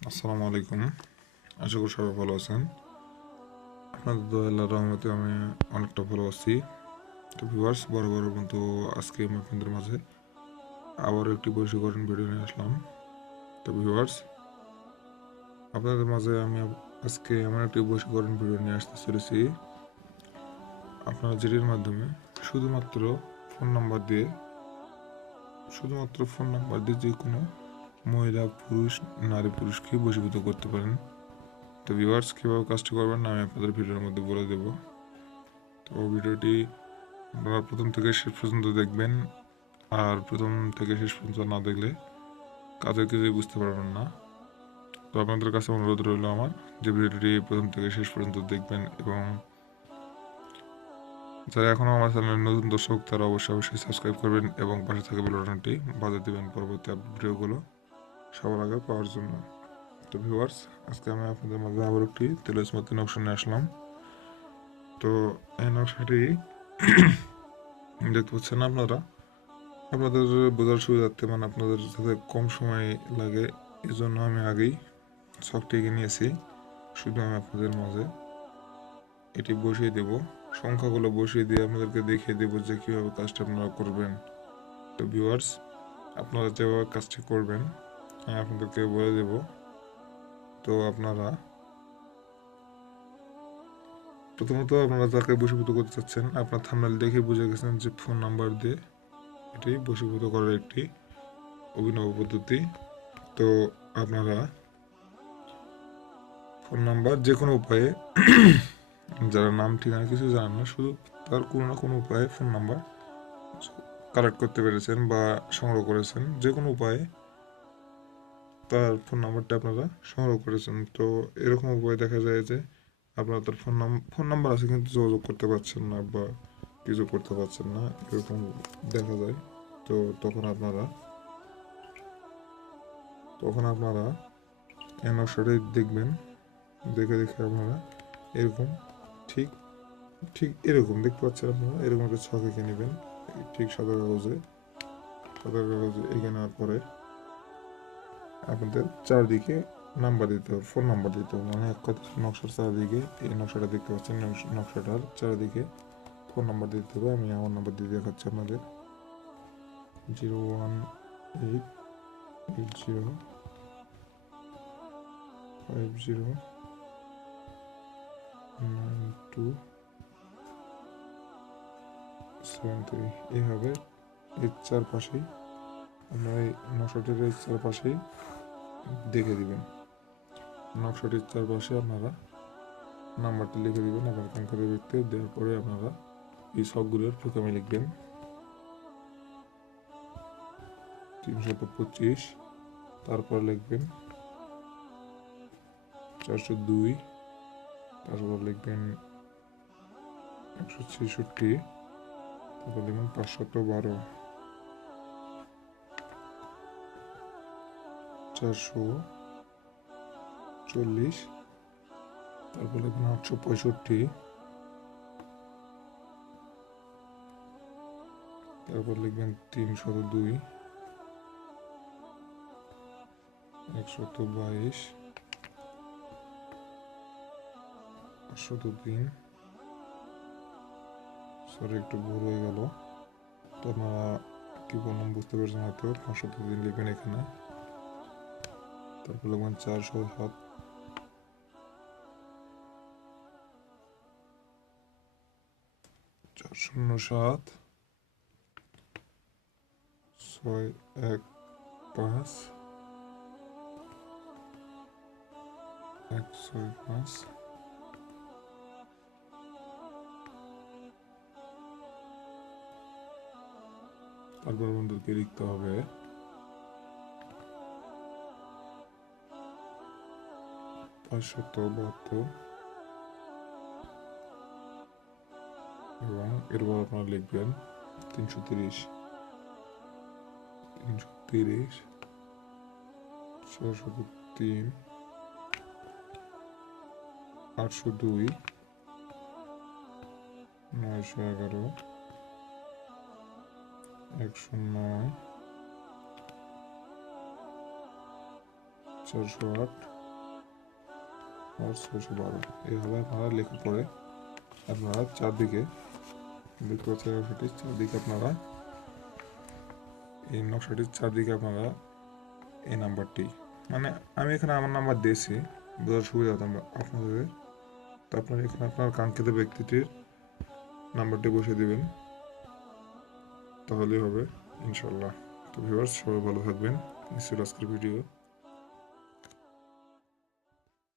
আসসালামু আলাইকুম। আশা করি সবাই ভালো আছেন। আপনাদের দোয়া আল্লাহর রহমতে আমি অনেকটা ভালো আছি। তো ভিউয়ার্স, বড় বড় বন্ধু, আজকে আমি আপনাদের মাঝে আবারও একটি বৈশীকরণ ভিডিও নিয়ে আসলাম। তো ভিউয়ার্স, আপনাদের মাঝে আমি আজকে এমন একটি বৈশীকরণ ভিডিও নিয়ে আসতে চলেছি। আপনারা যেটির মাধ্যমে শুধুমাত্র ফোন নাম্বার দিয়ে, শুধুমাত্র ফোন নাম্বার দিয়ে যে কোনো মহিলা, পুরুষ, নারী পুরুষকে বশীভূত করতে পারেন। তো ভিউয়ার্স কীভাবে কাজটি করবেন, আমি আপনাদের ভিডিওর মধ্যে বলে দেব। তো ভিডিওটি আপনারা প্রথম থেকে শেষ পর্যন্ত দেখবেন, আর প্রথম থেকে শেষ পর্যন্ত না দেখলে কাজের কিছুই বুঝতে পারবেন না। তো আপনাদের কাছে অনুরোধ রইল আমার যে ভিডিওটি প্রথম থেকে শেষ পর্যন্ত দেখবেন এবং যারা এখনও আমার চ্যানেলের নতুন দর্শক, তারা অবশ্যই অবশ্যই সাবস্ক্রাইব করবেন এবং পাশে থাকা বেল বাটনটি বাজিয়ে দেবেন পরবর্তী ভিডিওগুলো। সবার আগে পাওয়ার জন্য। তো ভিউয়ার্স আজকে আমি আপনাদের মাঝে আবার একটি তেলের স্মৃতি নকশা নিয়ে আসলাম। তো এই নকশাটি দেখতে পাচ্ছেন আপনারা? আপনাদের বোঝার সুবিধার্থে মানে আপনাদের যাতে কম সময় লাগে এই জন্য আমি আগেই শখটি এগিয়ে নিয়েছি। শুধু আমি আপনাদের মাঝে এটি বসিয়ে দেব। সংখ্যাগুলো বসিয়ে দিয়ে আপনাদেরকে দেখিয়ে দেবো যে কীভাবে কাজটা আপনারা করবেন। তো ভিউয়ার্স আপনারা যেভাবে কাজটি করবেন আমি আপনাদেরকে বলে দেব। তো আপনারা প্রথমত আপনারা যাকে বসীভূত করতে চাচ্ছেন। আপনার থাম্বনেল দেখে বুঝে গেছেন যে ফোন নাম্বার দিয়ে এটি বসীভূত করার একটি অভিনব পদ্ধতি। তো আপনারা ফোন নাম্বার যে কোনো উপায়ে যারা নাম, ঠিকানা কিছু জানেন না, শুধু তার কোনো না কোনো উপায়ে ফোন নাম্বার কালেক্ট করতে পেরেছেন বা সংগ্রহ করেছেন। যে কোনো উপায়ে তার ফোন নাম্বারটা আপনারা সংগ্রহ করেছেন। তো এরকম উপায় দেখা যায় যে আপনারা তার ফোন নাম ফোন নাম্বার আছে কিন্তু যোগাযোগ করতে পারছেন না বা কিছু করতে পারছেন না, এরকম দেখা যায়। তো তখন আপনারা তখন আপনারা নকশাটাই দেখবেন, দেখে দেখে আপনারা এরকম ঠিক ঠিক এরকম দেখতে পাচ্ছেন আপনারা, এরকম একটা ছক এঁকে নেবেন, ঠিক সাদা কাগজে সাদা কাগজে নেওয়ার পরে আপনাদের চারদিকে নাম্বার দিতে হবে ফোন নাম্বার দিতে হবে। মানে এক নকশার চারদিকে, এই নকশাটা দেখতে পাচ্ছেন, নকশ- নকশাটার চারদিকে ফোন নাম্বার দিতে হবে। আমি আমার নাম্বার দিয়ে দেখাচ্ছি আপনাদের। Zero one eight eight zero five zero nine two seven three. এইভাবে এর চারপাশেই আপনারা এই নকশাটির এই চারপাশেই দেখে দিবেন। নকশাটির চারপাশে আপনারা নাম্বারটি লিখে দিবেন আপনার কাঙ্ক্ষিত ব্যক্তি দেওয়ার পরে আপনারা এই সবগুলোর প্রথমে লিখবেন। তিনশত পঁচিশ, তারপর লিখবেন চারশো দুই, তারপর লিখবেন একশো ছেষট্টি, তারপর লিখবেন পাঁচশত বারো। চারশো চল্লিশ, তারপর লিখবেন আটশো পঁয়ষট্টি। তারপর লিখবেন তিনশত দুই, একশত বাইশ, পাঁচশত তিন। সরি একটু ভুল হয়ে গেল। তো আপনারা কি বললাম বুঝতে পারছেন হয়তো পাঁচশত তিন লিখবেন এখানে। তারপর লিখবেন চারশো সাত। চার শূন্য সাত। ছয় এক পাঁচ। এক ছয় পাঁচ। তারপর বন্ধুকে লিখতে হবে। পাঁচশত বাহাত্তর এবং এরপর আপনারা লিখবেন তিনশো তিরিশ। তিনশো তিরিশ। ছশো তিন। আটশো দুই। নয়শো এগারো। একশো নয়। চারশো আট। আর ছয়শো বারো এইভাবে আপনারা লেখার পরে আপনারা চারদিকে নকশাটির চারদিকে আপনারা, এই নকশাটির চারদিকে আপনারা এই নাম্বারটি। মানে আমি এখানে আমার নাম্বার দিয়েছি, বোঝার সুবিধা হতো আপনাদের। তো আপনার এখানে আপনার কাঙ্ক্ষিত ব্যক্তিটির নাম্বারটি বসিয়ে দিবেন। তাহলেই হবে ইনশাল্লাহ তো ভিউয়ার্স সবাই ভালো থাকবেন। নিশ্চয়ই আজকের ভিডিও